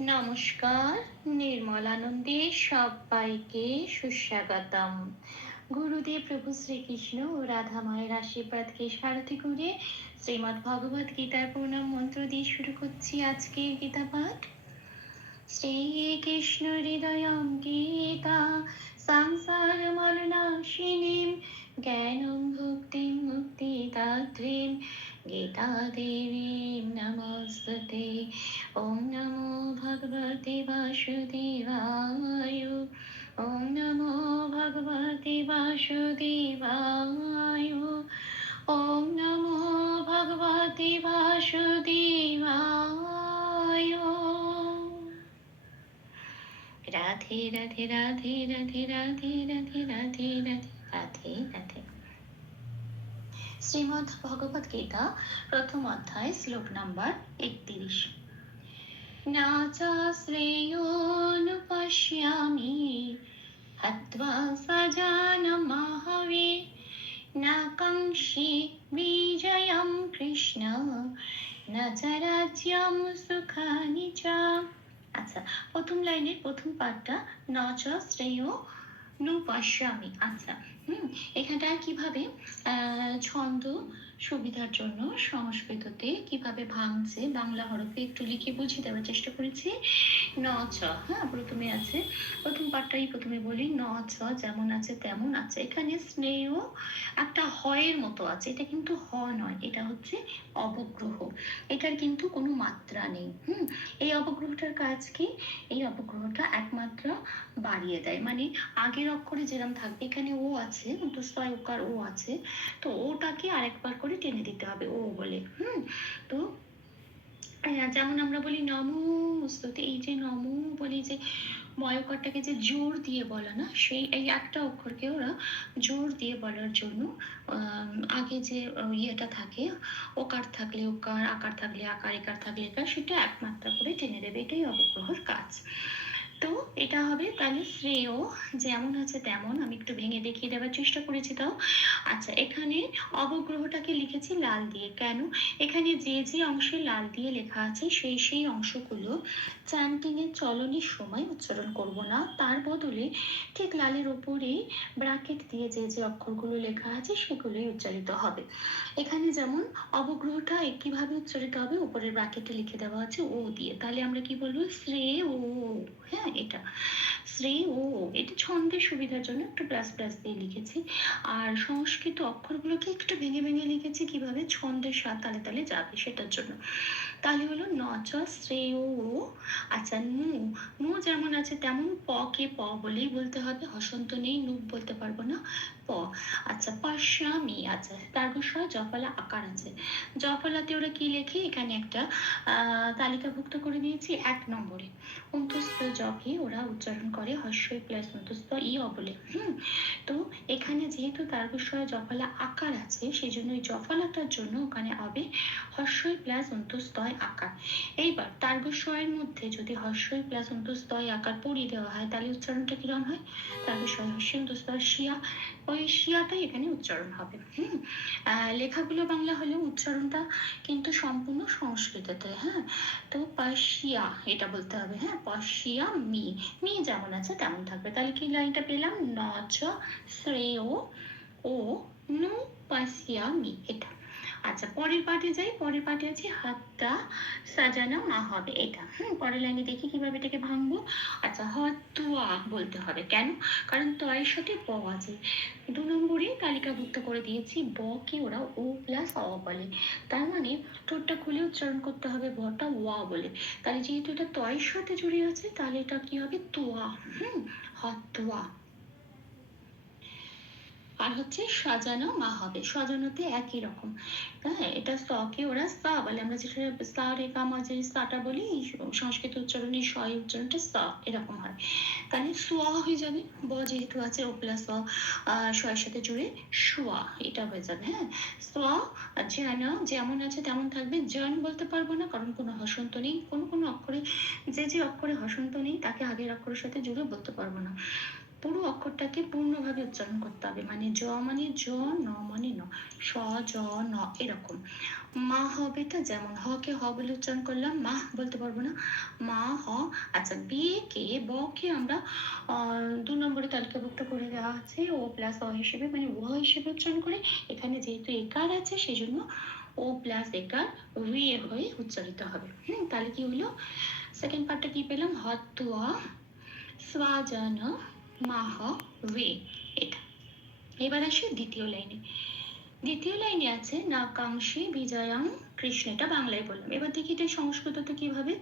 নমস্কার নির্মলানন্দে সবাইকে সুস্বাগতম। গুরুদেব প্রভু শ্রীকৃষ্ণ ও রাধা মায়ের আশীর্বাদকে সারথি করে শ্রীমৎ ভগবত গীতার প্রণাম মন্ত্র দিয়ে শুরু করছি আজকের গীতা পাঠ। শ্রীকৃষ্ণ হৃদয়ম গীতা, সংসার মলনাশিনীম জ্ঞানম ভক্তিম মুক্তিদাত্রীম গীতা নমস্তে ওম নমো ভগবতে বাসুদেবায় ওম নমো ভগবতে বাসুদেবায় ওম নমো ভগবতে বাসুদেবায় রাধে রাধে রাধে রাধে রাধে রাধে রাধে রাধে রাধে রাধে শ্রীমদ্ ভগবত গীতা, প্রথম অধ্যায়, শ্লোক নাম্বার একত্রিশ। না চা শ্রেয়োনুপশ্যামি হত্বা সজানমাহবে না কাঙ্ক্ষে বিজয়ম কৃষ্ণ, না চ রাজ্যম সুখানি চ। আচ্ছা প্রথম লাইনের প্রথম পাঠটা, ন চ শ্রেয় নুপশ্যামি আচ্ছা হুম, এখানটা কীভাবে ছন্দ সুবিধার জন্য সংস্কৃততে কীভাবে ভাঙছে, বাংলা হরফে একটু লিখে বুঝিয়ে দেওয়ার চেষ্টা করেছি। ন ছ হ্যাঁ প্রথমে আছে, প্রথম পাঠটাই প্রথমে বলি, ন ছ যেমন আছে তেমন আছে। এখানে স্নেহ একটা হয়ের মতো আছে, এটা কিন্তু হ নয়, এটা হচ্ছে অবগ্রহ, এটার কিন্তু কোনো মাত্রা নেই, হুম। এই অবগ্রহটার কাজ কি? এই অবগ্রহটা একমাত্র বাড়িয়ে দেয় মানে আগের অক্ষরে যেরকম থাকবে এখানে ও আছে অন্তঃস্থয় উকার ও আছে, তো ওটাকে আরেকবার করে টেনে দিতে হবে ও বলে, হুম? তো যেমন আমরা বলি নমো স্তুতি এই যে নমো বলি যে ময়করটাকে যে জোর দিয়ে বলা না, সেই এই একটা অক্ষরকে ওরা জোর দিয়ে বলার জন্য আগে যে ইয়েটা থাকে, ওকার থাকলে ওকার, আকার থাকলে আকার, একার থাকলে একার, সেটা একমাত্রা করে টেনে দেবে, এটাই অবগ্রহর কাজ। তো এটা হবে তাহলে শ্রেয়, যেমন আছে তেমন। আমি একটু ভেঙে দেখিয়ে দেওয়ার চেষ্টা করেছি তাও। আচ্ছা এখানে অবগ্রহটাকে লিখেছি লাল দিয়ে। কেন? এখানে যে যে অংশে লাল দিয়ে লেখা আছে, সেই সেই অংশগুলো চ্যান্টিং এর চলনের সময় উচ্চারণ করব না। তার বদলে ঠিক লালের ওপরে ব্র্যাকেট দিয়ে যে যে অক্ষরগুলো লেখা আছে, সেগুলোই উচ্চারিত হবে। এখানে যেমন অবগ্রহটা কীভাবে উচ্চারিত হবে, উপরের ব্র্যাকেটে লিখে দেওয়া আছে ও দিয়ে। তাহলে আমরা কি বলব? শ্রেয় ও হ্যাঁ? এটা। শ্রেয় ও এটা ছন্দের সুবিধার জন্য একটু প্লাস প্লাস দিয়ে লিখেছি। আর সংস্কৃত অক্ষরগুলোকে একটু ভেঙে ভেঙে লিখেছি, কীভাবে ছন্দের সাথে তালে তালে যাবে সেটার জন্য। তাহলে হলো ন, চ শ্রেয় ও ও আচ্ছা নু। নু যেমন আছে তেমন প, কে, প বলেই বলতে হবে। হসন্ত নেই, নু বলতে পারব না, প। আচ্ছা পাশ্যামি আচ্ছা তার্গস্বয় জফলা আকার আছে। জফলাতে ওরা কি লেখে? এখানে একটা তালিকাভুক্ত করে দিয়েছি, এক নম্বরে। অন্তস্থ জকে ওরা উচ্চারণ করে, হস্যই প্লাস অন্তস্থ ই অবলে। হুম, তো এখানে যেহেতু তার্গস্বয় জফলা আকার আছে সেই জন্য ওই জফলাটার জন্য ওখানে হবে হস্যই প্লাস অন্তস্তয় আকার। এইবার তার্গস্বয়ের মধ্যে যদি হস্যই প্লাস অন্তস্তয় আকার পড়িয়ে দেওয়া হয়, তাহলে উচ্চারণটা কীরকম হয়? তার্গস্বয় হস্যই অন্তস্তয় শিয়া, ওই শিয়াটাই এখানে উচ্চারণ হবে। হুম লেখাগুলো বাংলা হলেও উচ্চারণটা কিন্তু সম্পূর্ণ সংস্কৃততে হ্যাঁ? তো পাশিয়া, এটা বলতে হবে হ্যাঁ? পাশিয়া মি মি যেমন আছে? তেমন থাকবে? তাহলে কি লাইনটা পেলাম? ন চ শ্রেয়, ও, নু পাশিয়া মি এটা। আচ্ছা পরের পাঠে যাই, পরের পাঠে আছে হাতটা সাজানো না হবে, এটা, হুম, পরের লাইনে দেখি কীভাবে এটাকে ভাঙবো। আচ্ছা হতুয়া বলতে হবে, কেন? কারণ তয়ের সাথে প আছে। দু নম্বরে তালিকাভুক্ত করে দিয়েছি, ব কে ওরা ও প্লাস অ বলে। তার মানে ঠোঁটটা খুলে উচ্চারণ করতে হবে বটা ওয়া বলে। তাহলে যেহেতু এটা তয়ের সাথে জুড়ে আছে, তাহলে এটা কি হবে? তোয়া, হুম, হতোয়া। আর হচ্ছে সাজানো মা হবে। সাজানোতে একই রকম। হ্যাঁ এটা সকে ওরা সা বলে। আমরা যেটা সা রে গামা যে সাটা বলি, সংস্কৃত উচ্চারণে সয় উচ্চারণটা সা এরকম হয়। তাহলে সোয়া হয়ে যাবে। ব যেহেতু আছে, ও প্লাস শয়ের সাথে জুড়ে সোয়া এটা হয়ে যাবে। হ্যাঁ সোয়া যেন যেমন আছে তেমন থাকবে। জন বলতে পারব না, কারণ কোনো হসন্ত নেই। কোনো কোনো অক্ষরে, যে যে অক্ষরে হসন্ত নেই, তাকে আগের অক্ষরের সাথে জুড়ে বলতে পারব না। পুরো অক্ষরটাকে পূর্ণভাবে উচ্চারণ করতে হবে। মানে জ মানে জ, ন মানে ন, স, জ, ন এরকম। মা হবেটা যেমন, হ কে হ বলে উচ্চারণ করলাম, মা বলতে পারব না। মা, হ আচ্ছা বে, কে, ব, কে আমরা দু নম্বরে তালিকাভুক্ত করে দেওয়া আছে। ও প্লাস অ হিসেবে মানে ও হিসেবে উচ্চারণ করে এখানে যেহেতু একার আছে সেই জন্য ও প্লাস একার রি হয়ে উচ্চারিত হবে। হুম, তাহলে কি হলো? সেকেন্ড পার্টটা কি পেলাম? হত্তুয়া স্বাজন মাহ রে, এটা। এবার আসি দ্বিতীয় লাইনে। দ্বিতীয় লাইনে আছে নাকাংশী বিজয়াং, কৃষ্ণ, এটা বাংলায় বললাম। এবার দেখি এটা সংস্কৃততে কীভাবে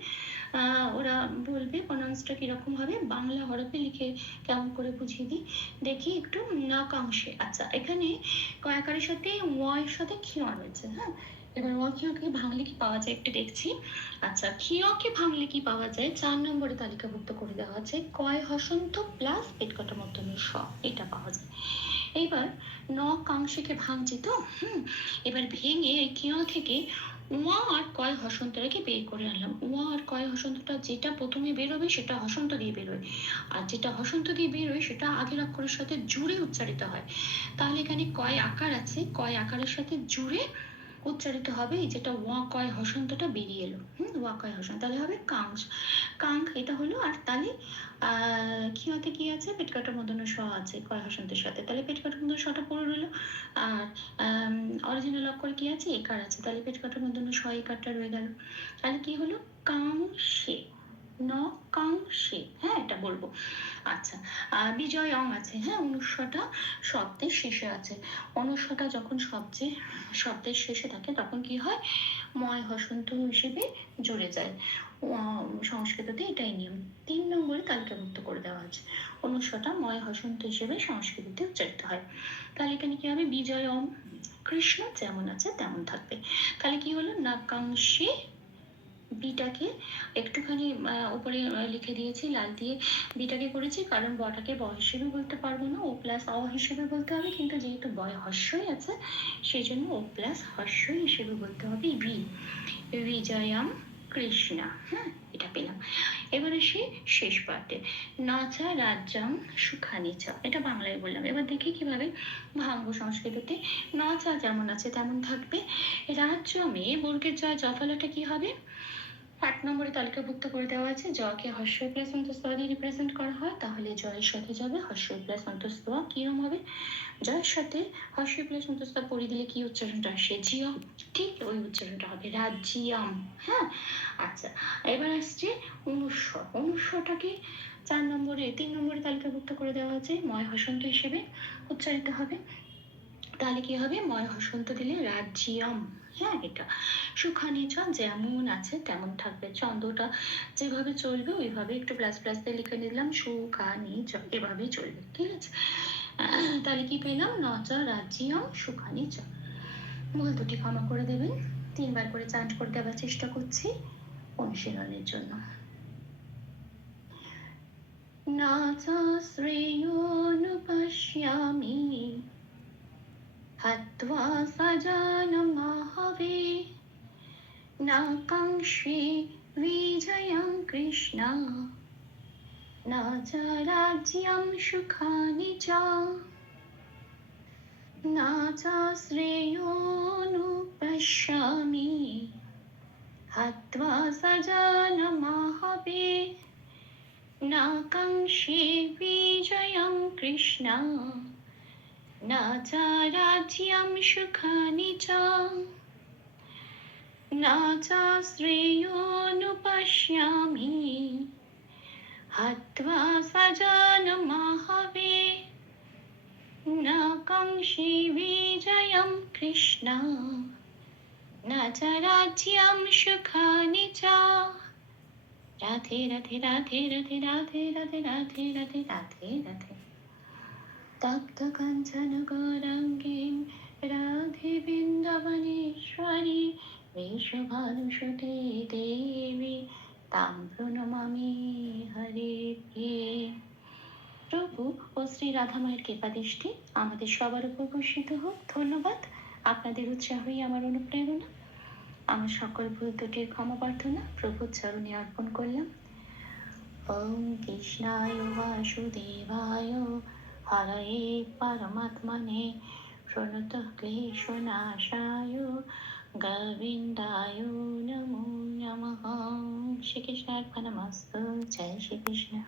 ওরা বলবে, প্রনাউন্সটা কীরকম হবে। বাংলা হরফে লিখে কেমন করে বুঝিয়ে দিই। দেখি একটু নাকাংশে আচ্ছা এখানে কয়াকারের সাথে ওয়ের সাথে খিয়া রয়েছে হ্যাঁ? এবার ওয়া খিয়াকে ভাঙলে কি পাওয়া যায়, একটু দেখছি। আচ্ছা খিয়াকে ভাঙলে কি পাওয়া যায়? চার নম্বরে তালিকাভুক্ত করে দেওয়া আছে, কয় হসন্ত প্লাস পেট কাটা মতনের স, এটা পাওয়া যায়। এবার ন কাংশিকে ভাঙছি তো? হুম, এবার ভেঙে এই থেকে ওয়া আর কয় হসন্তটাকে বের করে আনলাম। ওয়া আর কয় হসন্তটা যেটা প্রথমে বেরোবে সেটা হসন্ত দিয়ে বেরোয়। আর যেটা হসন্ত দিয়ে বেরোয় সেটা আগের অক্ষরের সাথে জুড়ে উচ্চারিত হয়। তাহলে এখানে কয় আকার আছে? কয় আকারের সাথে জুড়ে উচ্চারিত হবে যেটা ওয়া কয় হসন্তটা বেরিয়ে এলো। হুম, ওয়া কয় হসন্ত। তাহলে হবে কাংস কাঙ্ক এটা হলো আর তাহলে, আহ, কি আছে? পেট কাটার মধ্যে স আছে, কয় হসন্তের সাথে। তাহলে পেট কাটার মধ্যে সটা পড়ে রইল। আর অরিজিনাল অক্ষর কি আছে? একার আছে। তাহলে পেট কাটার মধ্যে স একারটা রয়ে গেল। তাহলে কি হলো? কাংশে ন কাংশে হ্যাঁ এটা বলব। আচ্ছা বিজয় অং আছে হ্যাঁ অনুস্বরটা শব্দের শেষে আছে। অনুস্বরটা যখন শব্দে শব্দের শেষে থাকে, তখন কি হয়? ময় হসন্ত হিসেবে জুড়ে যায়। সংস্কৃততে এটাই নিয়ম। তিন নম্বরে তালিকাভুক্ত করে দেওয়া আছে। অনুস্বরটা ময় হসন্ত হিসেবে সংস্কৃতিতে উচ্চারিত হয়। তাহলে এখানে কি হবে? বিজয় অম কৃষ্ণ যেমন আছে, তেমন থাকবে। তাহলে কি হলো? নাকাংশে বিটাকে একটুখানি উপরে লিখে দিয়েছি, লাল দিয়ে বিটাকে করেছি, কারণ বটাকে ব হিসেবে বলতে পারব না, ও প্লাস অ হিসেবে বলতে হবে, কিন্তু যেহেতু বয় হর্ষই আছে সেই জন্য ও প্লাস হর্ষই হিসেবে বলতে হবে বি বিজয়াম কৃষ্ণা হ্যাঁ এটা পেলাম। এবার আসি শেষ পার্টে নাচা রাজ্যাম সুখানি চা এটা বাংলায় বললাম। এবার দেখি কীভাবে ভাঙ্গ সংস্কৃততে নাচা যেমন আছে, তেমন থাকবে। রাজ্যমে বর্গের জয় জফলাটা কি হবে? আট নম্বরে তালিকাভুক্ত করে দেওয়া আছে জকে হর্ষ প্লাস অন্তস্থ দিয়ে রিপ্রেজেন্ট করা হয়, তাহলে জয়ের সাথে যাবে হর্ষ প্লাস অন্তস্থ কিরম হবে? জয়ের সাথে হর্ষ প্লাস অন্তস্থ পড়ে দিলে কি উচ্চারণটা আসে? জিয়া ঠিক ওই উচ্চারণটা হবে। রাজিয়াম হ্যাঁ? আচ্ছা এবার আসছে অনুস্বর অনুস্বরটাকে চার নম্বরে, তিন নম্বরে তালিকাভুক্ত করে দেওয়া আছে, ময় হসন্ত হিসেবে উচ্চারিত হবে। তাহলে কি হবে? ময় হসন্ত দিলে রাজ্যিয়ম। হ্যাঁ এটা। সুখানি চ যেমন আছে তেমন থাকবে। চন্দ্রটা যেভাবে চলবে, ওইভাবে একটু প্লাস প্লাস দিয়ে লিখে নিলাম, সুখানি চ এভাবেই চলবে, ঠিক আছে? তাহলে কি পেলাম? নচ রাজ্যিয়ম, সুখানি চ। ভুল দুটি ক্ষমা করে দেবেন। তিনবার করে চান্ট করে দেওয়ার চেষ্টা করছি অনুশীলনের জন্য। নাচ শ্রেয়োনুপশ্যামি। हत्वा सजानमहवे नाकाङ्क्षे विजयं कृष्ण न च राज्यं सुखानि च न च श्रेयोनुपश्यामि हत्वा सजानमहवे नाकाङ्क्षे विजयं कृष्ण न च राज्यं सुखानि च न च श्रेयोनुपश्यामि हत्वा सजानमहवे न कंक्षे विजयं कृष्ण न च राज्यं सुखानि च राधे राधे राधे राधे राधे राधे राधे राधे राधे राधे তপ্ত কাঞ্চন গৌরাঙ্গীং রাধে বৃন্দাবনেশ্বরী বৃষভানুসুতে দেবী তাম প্রণমামি হরে প্রভু ও শ্রী রাধামায়ের কৃপাদৃষ্টি আমাদের সবার উপর বর্ষিত হোক। ধন্যবাদ। আপনাদের উৎসাহই আমার অনুপ্রেরণা। আমার সকল ভুল ত্রুটির ক্ষমা প্রার্থনা প্রভুর চরণে অর্পণ করলাম। ওম কৃষ্ণায়, বাসুদেবায় हरये परमात्मने शृणुतः क्लेशनाशाय गोविन्दाय नमो नमः। श्रीकृष्णार्पणमस्तु। जय श्रीकृष्ण।